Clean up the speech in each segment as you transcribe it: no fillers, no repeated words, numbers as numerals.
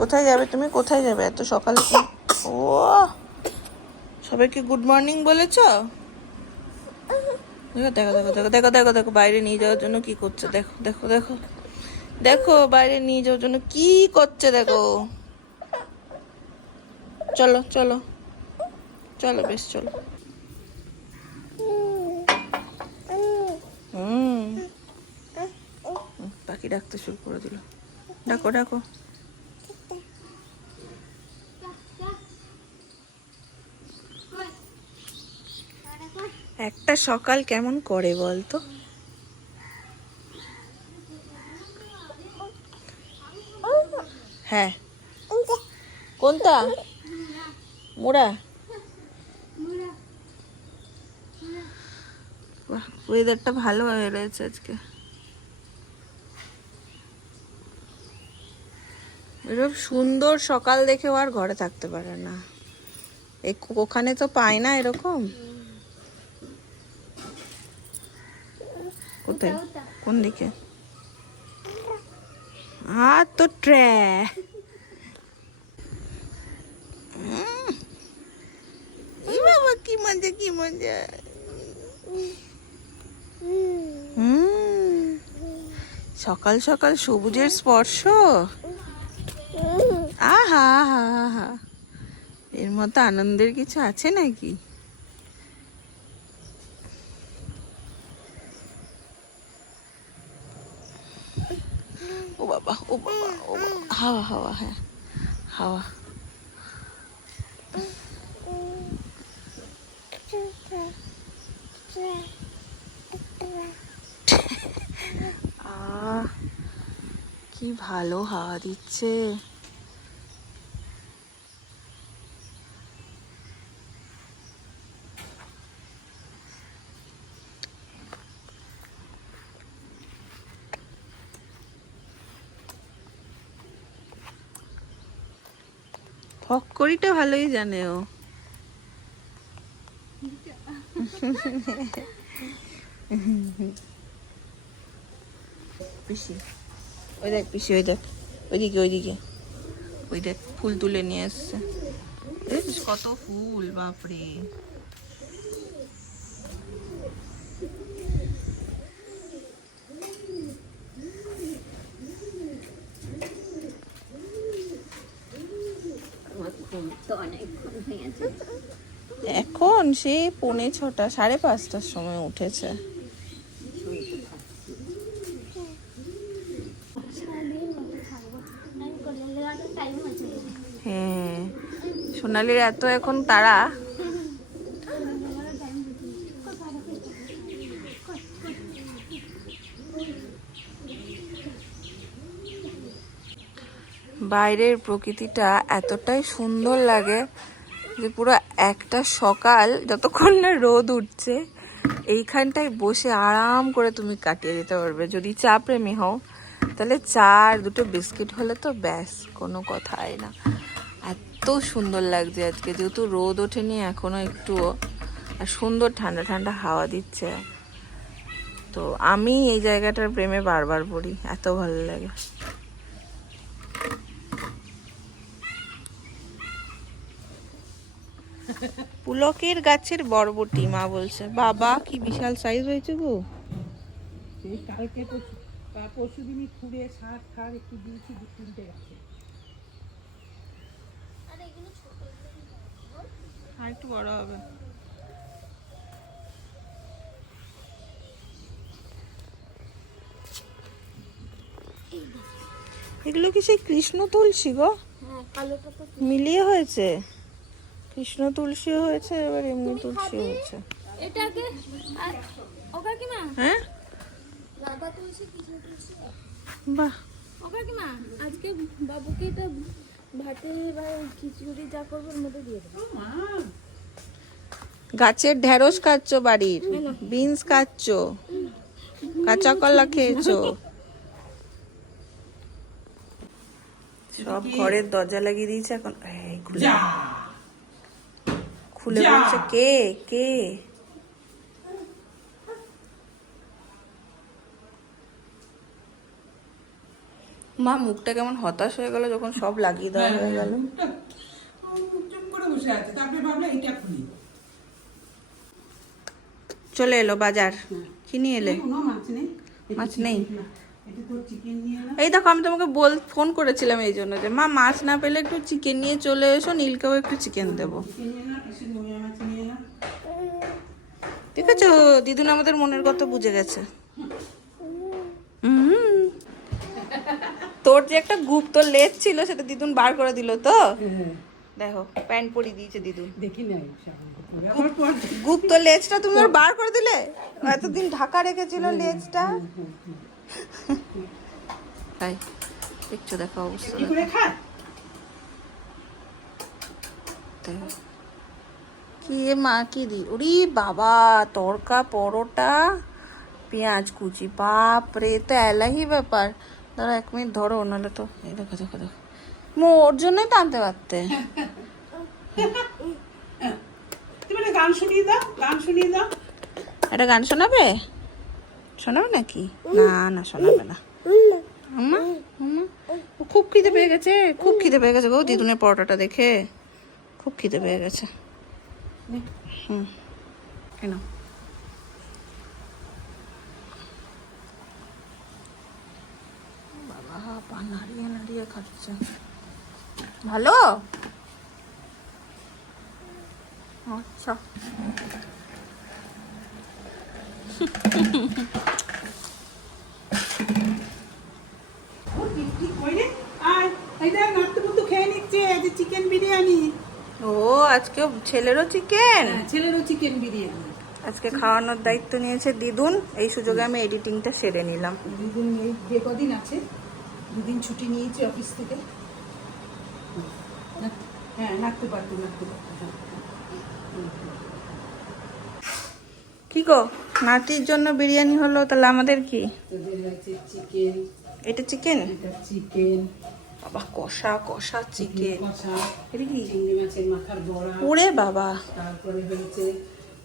কোথায় যাবে তুমি? কোথায় যাবে এত সকালে? ও, সবাইকে গুড মর্নিং বলেছ? দেখো দেখো দেখো দেখো দেখো দেখো দেখো বাইরে নিয়ে যাওয়ার জন্য কি করছে, দেখো দেখো দেখো দেখো বাইরে নিয়ে যাওয়ার জন্য কি করছে দেখো। চলো চলো চলো, বেশ চলো। পাখি ডাকতে শুরু করে দিল। ডাকো ডাকো। একটা সকাল কেমন করে বলতো? হ্যাঁ, কোনটা? মোড়া? ওয়েদারটা ভালো হয়ে রয়েছে আজকে। এরকম সুন্দর সকাল দেখেও আর ঘরে থাকতে পারে না। ওখানে তো পায় না এরকম। কোথায়? কোন দিকে? আর তো ট্রে বাবা, কি মজা কি মজা। সকাল সকাল সবুজের স্পর্শ, আহা হা হা, এর মতো আনন্দের কিছু আছে নাকি? ও বাবা ও বাবা ও বাবা, হাওয়া হাওয়া, হ্যাঁ হাওয়া। কি ভালো হাওয়া দিচ্ছে। ফক্করিটা ভালোই জানে ও। পিসি, ওই দেখ পিসি, ওই দেখ ওইদিকে ওইদিকে, ওই দেখ ফুল তুলে নিয়ে এসছে। দেখছিস কত ফুল, বাপরে। এখন সে 6:45 5:30 সময় উঠেছে। হ্যাঁ, সোনালির এত এখন তারা। বাইরের প্রকৃতিটা এতটাই সুন্দর লাগে যে পুরো একটা সকাল যতক্ষণ না রোদ উঠছে এইখানটায় বসে আরাম করে তুমি কাটিয়ে দিতে পারবে। যদি চা প্রেমী হও তাহলে চা আর দুটো বিস্কিট হলে তো ব্যাস, কোনো কথাই না। এত সুন্দর লাগছে আজকে, যেহেতু রোদ ওঠেনি এখনো একটুও, আর সুন্দর ঠান্ডা ঠান্ডা হাওয়া দিচ্ছে। তো আমি এই জায়গাটার প্রেমে বারবার পড়ি, এত ভালো লাগে। পুলকের গাছের বরবটি, মা বলছে। বাবা কি বিশাল সাইজ হয়েছে গো। কালকে পরশু দিনই খুঁড়ে সার খার একটু দিয়েছি 2-3টে গাছে। আর একটু বড় হবে। এগুলো কি সেই কৃষ্ণ তুলসী গো? মিলিয়ে হয়েছে, কৃষ্ণ তুলসী হয়েছে, এবার এমনি তুলসী হয়েছে। এটাকে ওকা কি মা? হ্যাঁ, রাধা তুলসী কৃষ্ণ তুলসী। বাহ। ওকা কি মা? আজকে বাবুকে এটা ভাতে বা খিচুড়ি যা করবো ওর মধ্যে দিয়ে দেবো। গাছের ঢেঁড়স খাচ্ছো, বাড়ির বিনস খাচ্ছো, কাঁচা কলা খেয়েছো, সব ঘরের দরজা লাগিয়ে দিয়েছে। এখন খুলে খুলে বলছে কে কে। মা মুখটা কেমন হতাশ হয়ে গেল যখন সব লাগিয়ে দেওয়া হয়ে গেল। চুপ করে বসে আছে, তারপরে ভাবলাম এটা খুলি। চলে এলো বাজার, কি নিয়ে এলে? কোনো মাছ নেই। মাছ নেই? না, এটা তো চিকেন নিয়ে না। এই দেখো, আমি তোমাকে ফোন করেছিলাম এই জন্য যে মা মাছ না পেলে একটু চিকেন নিয়ে চলে এসো, নীলকেও একটু চিকেন দেবো। চিকেন নিয়ে না, কিছু নোয়া মাছ নিয়ে না। ঠিক আছে, দিদুন আমাদের মনের কথা বুঝে গেছে। হুম, তোর যে একটা গুপ্ত লেজ ছিল সেটা দিদুন বার করে দিল তো। দেখো প্যান্ট পরিয়ে দিয়েছে দিদুন। দেখি নাই আমার পর গুপ্ত লেজটা তুমি ওর বার করে দিলে, এতদিন ঢাকা রেখেছিল লেজটা। তাই দেখছো, দেখো অবস্থা কি করে খা। দেখো। কি এ মা কি দি, ওরে বাবা, তড়কা পরোটা পেঁয়াজ কুচি, বাপ রে, তো এলাহি ব্যাপার। ধরো 1 মিনিট ধরো, নাহলে তো এই দেখো দেখো দেখো, ওর জন্যই তো আনতে পারতে। তুমি একটা গান শুনিয়ে দাও, গান শুনিয়ে দাও। একটা গান শোনাবে? শোনাবে নাকি? না না, শোনাবে না। আম্মা আম্মা, ও খুব খিদে পেয়ে গেছে, খুব খিদে পেয়ে গেছে গো দিদুনের পরোটাটা দেখে, খুব খিদে পেয়ে গেছে। হুম, এই নাও। বাবা পা নাড়িয়ে নাড়িয়ে খাচ্ছে। ভালো? আচ্ছা। ও ঠিক কই রে, আয় এইটা নাট্টু পুত্তু খেয়ে নিচ্ছে, এই যে চিকেন বিরিয়ানি। ও আজকে ছেলেরও চিকেন, হ্যাঁ, ছেলেরও চিকেন বিরিয়ানি। আজকে খাওয়ানোর দায়িত্ব নিয়েছে দিদুন। এই সুযোগে আমি এডিটিংটা সেরে নিলাম। দিদিন এই যে কদিন আছে, 2 দিন ছুটি নিয়েছি অফিস থেকে। হ্যাঁ, নাড়তে পারতো। কি গো, নাতির জন্য বিরিয়ানি হলো, তাহলে আমাদের কি? তোদের আছে চিকেন, এটা চিকেন? এটা চিকেন, বাবা কষা কষা চিকেন। কষা, এটা কি? চিংড়ি মাছের মাথার বড়া, ওরে বাবা, তারপরে হয়েছে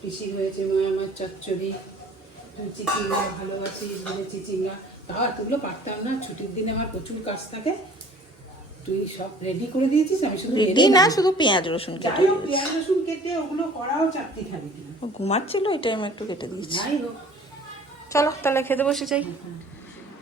পিসি হয়েছে ময়া মাছ চচ্চড়ি, তুই চিচিঙ্গা ভালোবাসিস বলে চিচিঙ্গা। তাও এতগুলো পারতাম না, ছুটির দিনে আমার প্রচুর কাজ থাকে। তুই সব রেডি করে দিয়েছিস, আমি শুধু রেডি না, শুধু পেঁয়াজ রসুন কেটে যাই হোক, পেঁয়াজ রসুন কেটে ওগুলো করাও চারটি খাবি কিনা। ও ঘুমাচ্ছিল, এই টাইমে একটু কেটে দিয়েছি। যাই হোক, চলো তাহলে খেতে বসে যাই।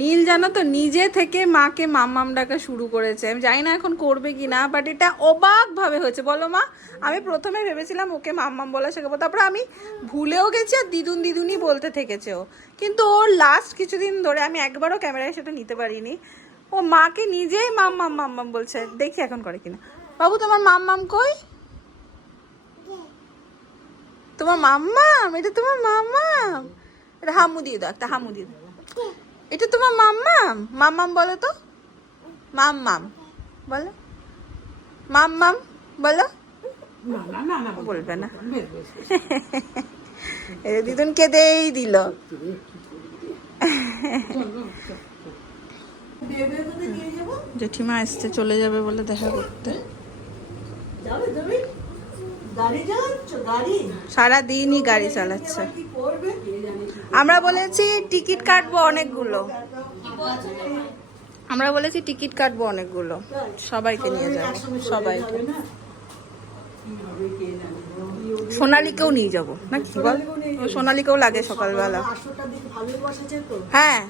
নীল জানো তো নিজে থেকে মাকে মাম্মাম ডাকা শুরু করেছে। আমি জানি না এখন করবে কি না, বাট এটা অবাক ভাবে হয়েছে। বলো মা, আমি প্রথমে ভেবেছিলাম ওকে মাম্মাম বলা শেখাবো, তারপরে আমি ভুলেও গেছি আর দিদুন দিদুনই বলতে থেকেছে ও। কিন্তু ওর লাস্ট কিছুদিন ধরে আমি একবারও ক্যামেরায় সেটা নিতে পারিনি, ও মাকে নিজেই মাম্মাম মাম্মাম বলছে। দেখি এখন করে কিনা। বাবু তোমার মাম্মাম কই? তোমার মাম্মাম, এটা তোমার মাম্মাম। এটা হামু দিয়ে দাও, একটা হামু দিয়ে দাও। এটা তোমার মাম্মাম, মাম্মাম বলো তো, মাম্মাম বলো, মাম্মাম বলো। না বলবে না। বেশ, বেশ, বেশ। এই দিদুন কেঁদেই দিল। জেঠিমা আসতে চলে যাবে বলে দেখা করতে। সারাদিনই গাড়ি চালাচ্ছে। আমরা বলেছি টিকিট কাটবো অনেকগুলো, সবাইকে নিয়ে যাবো, সবাইকে। সোনালীকেও নিয়ে যাবো নাকি বল, সোনালীকেও লাগে সকালবেলা। হ্যাঁ,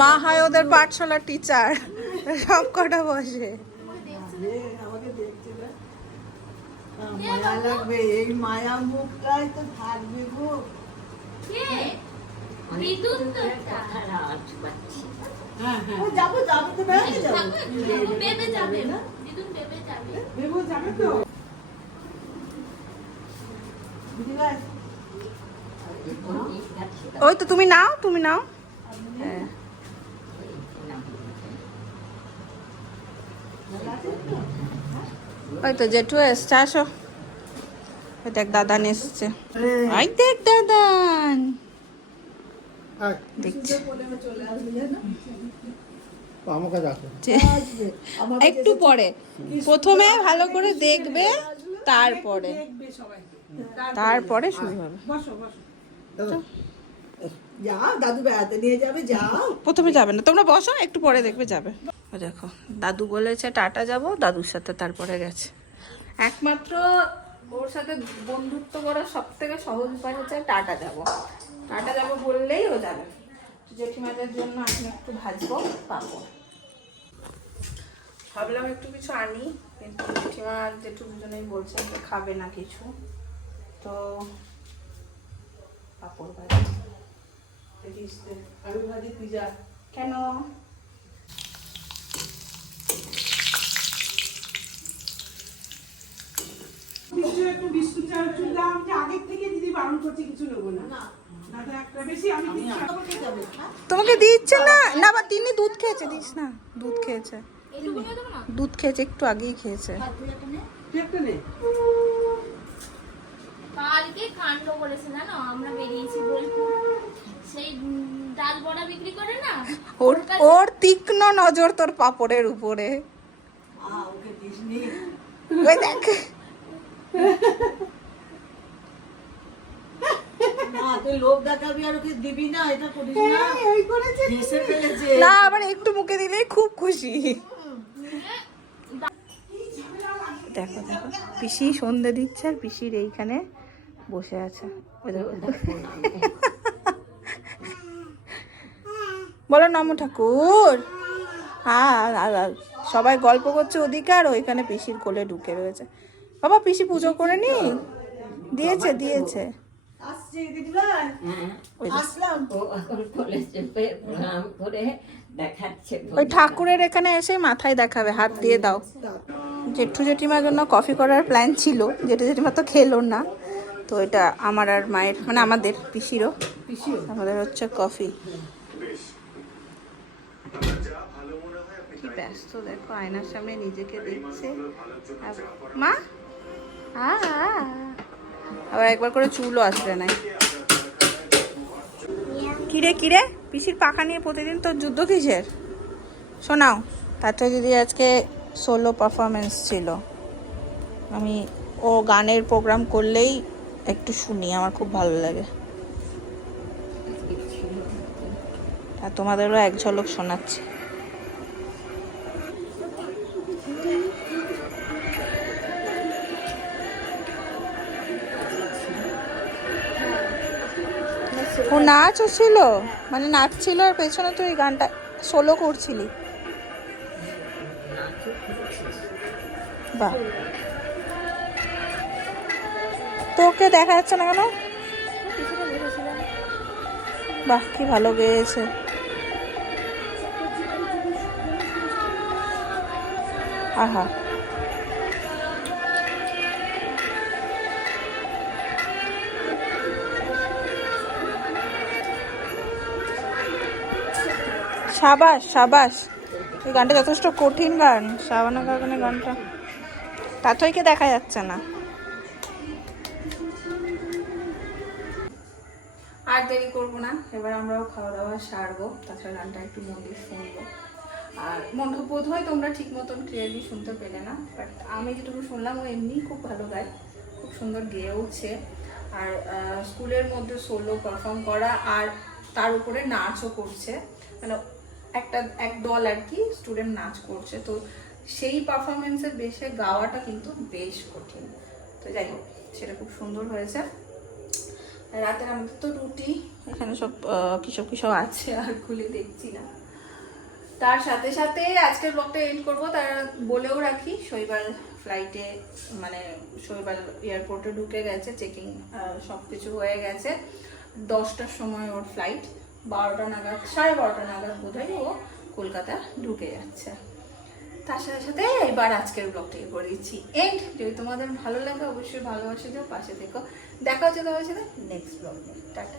মা হয় ওদের পাঠশালার টিচার, সব কটা বসে। মায়া লাগবে, এই মায়া মুখটাই তো থাকবে গো। ও যাবো তো বেড়াতে যাবো না। বেবু যাবে তো? দিদিভাই, ওই তো তুমি নাও, হ্যাঁ। ওই তো জেঠু এসছে, আসো। ওই দেখ দাদান এসছে, আই দেখ দাদান দেখছি। একটু পরে, প্রথমে ভালো করে দেখবে, তারপরে শুরু হবে। বসো বসো। যাও দাদু বেড়াতে নিয়ে যাবে, যাও। প্রথমে যাবে না, তোমরা বসো, একটু পরে দেখবে যাবে। ও দেখো দাদু বলেছে টাটা যাব, দাদুর সাথে তারপরে গেছে। একমাত্র ওর সাথে বন্ধুত্ব করার সব থেকে সহজ উপায় হচ্ছে টাটা যাব। টাটা যাব বললেই ও যাবে। জেঠিমাদের জন্য আমি একটু ভাজবো পাবো, ভাবলাম একটু কিছু আনি, কিন্তু জেঠিমা আর জেঠু দুজনেই বলছেন যে খাবে না কিছু, তো পাপড় ভাজি। আলু ভাজি পিজা কেন? একটু বিস্কুট চানাচুর দাম যে আগের থেকে দিদি বারণ করছে কিছু নেবো না, না তো একটা বেশি আমি তোমাকে দিচ্ছে না? না বা তিনি দুধ খেয়েছে, দিস না, দুধ খেয়েছে, দুধ খেয়েছে, একটু আগেই খেয়েছে। একটা নেই। কালকে কাণ্ড করেছে জানো, আমরা বেরিয়েছি বোলপুর, সেই ডাল বড়া বিক্রি করে না, ওর ওর তীক্ষ্ণ নজর তোর পাপড়ের উপরে। ওকে দিসনি। ওই দেখ, না তুই লোভ দেখাবি আর ওকে দিবি না, এটা করিস না। ওই করেছে হেসে ফেলেছে। না আবার একটু মুখে দিলেই খুব খুশি। দেখো দেখো পিসি সন্ধে দিচ্ছে আর পিসির এইখানে বসে আছে। ওই দেখো বলো নমো ঠাকুর। হ্যাঁ সবাই গল্প করছে ওদিকে, আর ওইখানে পিসির কোলে ঢুকে রয়েছে। বাবা পিসি পুজো করে নি, দিয়েছে দিয়েছে। আসছে দিদিভাই, ওই দেখো। আসলাম। ওই ঠাকুরের এখানে এসে মাথায় দেখাবে, হাত দিয়ে দাও। জেঠু জেঠিমার জন্য কফি করার প্ল্যান ছিল, জেঠু জেঠিমা তো খেলো না, তো এটা আমার আর মায়ের মানে আমাদের পিসিরও, আমাদের হচ্ছে কফি। কি ব্যস্ত দেখো, আয়নার সামনে নিজেকে দেখছে। মা আবার একবার করে চুলও আসবে না। কিরে কিরে পিসির পাখা নিয়ে প্রতিদিন তোর যুদ্ধ কিসের? শোনাও। তাতে যদি আজকে সোলো পারফরমেন্স ছিল, আমি ও গানের প্রোগ্রাম করলেই একটু শুনি, আমার খুব ভালো লাগে। আর তোমাদেরও এক ঝলক শোনাচ্ছি। ও নাচও ছিল, মানে নাচছিল আর পেছনে তুই গানটা সোলো করছিলি। বাহ, তোকে দেখা যাচ্ছে না কেন? বাহ কি ভালো গেয়েছে। আহা সাবাস সাবাস, এই গানটা যথেষ্ট কঠিন গান, শাবানা খাতুনের গানটা। তাথইকে দেখা যাচ্ছে না। আর দেরি করবো না, এবার আমরাও খাওয়া দাওয়া সারবো, তাছাড়া গানটা একটু মন দিয়ে শুনবো। আর বোধ হয় তোমরা ঠিক মতন ক্লিয়ারলি শুনতে পেলে না, বাট আমি যেটুকু শুনলাম ও এমনি খুব ভালো গায়, খুব সুন্দর গেয়েওছে। আর স্কুলের মধ্যে সোলো পারফর্ম করা আর তার উপরে নাচও করছে, মানে এক দল আর কি স্টুডেন্ট নাচ করছে, তো সেই পারফরমেন্সের বেশে গাওয়াটা কিন্তু বেশ কঠিন। তো যাই হোক, সেটা খুব সুন্দর হয়েছে। রাতের আমাদের তো রুটি, এখানে সব কিসব আছে আর খুলে দেখছি না। তার সাথে সাথে আজকের ব্লগটা এন্ড করবো, তার বলেও রাখি শৈবাল ফ্লাইটে, মানে শৈবাল এয়ারপোর্টে ঢুকে গেছে, চেকিং সব কিছু হয়ে গেছে। 10টার সময় ওর ফ্লাইট, 12টা নাগাদ 12:30 নাগাদ বোধহয় ও কলকাতা ঢুকে যাচ্ছে। তার সাথে সাথে এবার আজকের ব্লগটাকে করে দিচ্ছি এন্ড। যদি তোমাদের ভালো লাগে অবশ্যই ভালোবাসে যাও, পাশে থেকো। দেখা হচ্ছে তোমার সাথে নেক্সট ব্লগে। টাটা।